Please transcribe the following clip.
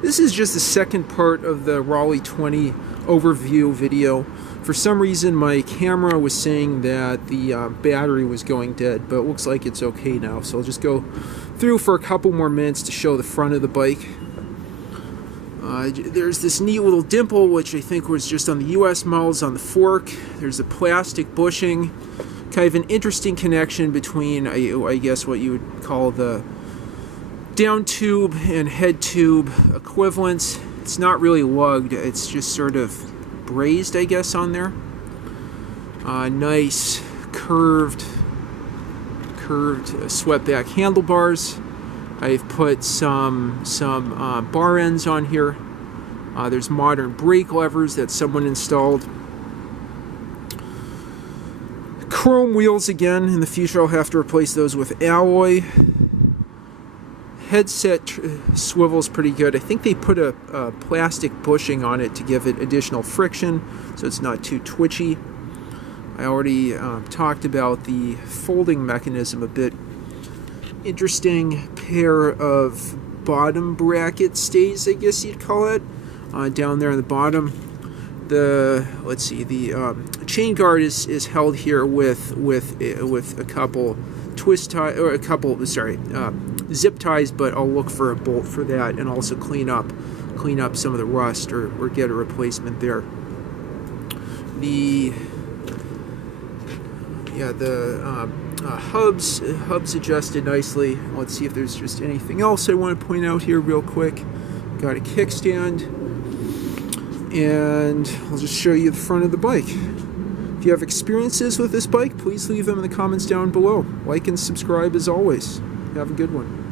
This is just the second part of the Raleigh 20 overview video. For some reason my camera was saying that the battery was going dead, but it looks like it's okay now. So I'll just go through for a couple more minutes to show the front of the bike. There's this neat little dimple, which I think was just on the US models on the fork. There's a plastic bushing, kind of an interesting connection between, I guess, what you would call the down tube and head tube equivalents. It's not really lugged, it's just sort of brazed, I guess, on there. Nice curved swept-back handlebars. I've put some bar ends on here. There's modern brake levers that someone installed. Chrome wheels again. In the future I'll have to replace those with alloy. Headset swivel's pretty good. I think they put a plastic bushing on it to give it additional friction so it's not too twitchy. I already talked about the folding mechanism a bit. Interesting pair of bottom bracket stays, I guess you'd call it, down there on the bottom. The chain guard is held here with a couple twist tie, or a couple zip ties, but I'll look for a bolt for that and also clean up some of the rust or get a replacement there. The hubs adjusted nicely. Let's see if there's just anything else I want to point out here real quick. Got a kickstand, and I'll just show you the front of the bike. If you have experiences with this bike, please leave them in the comments down below. Like and subscribe as always. Have a good one.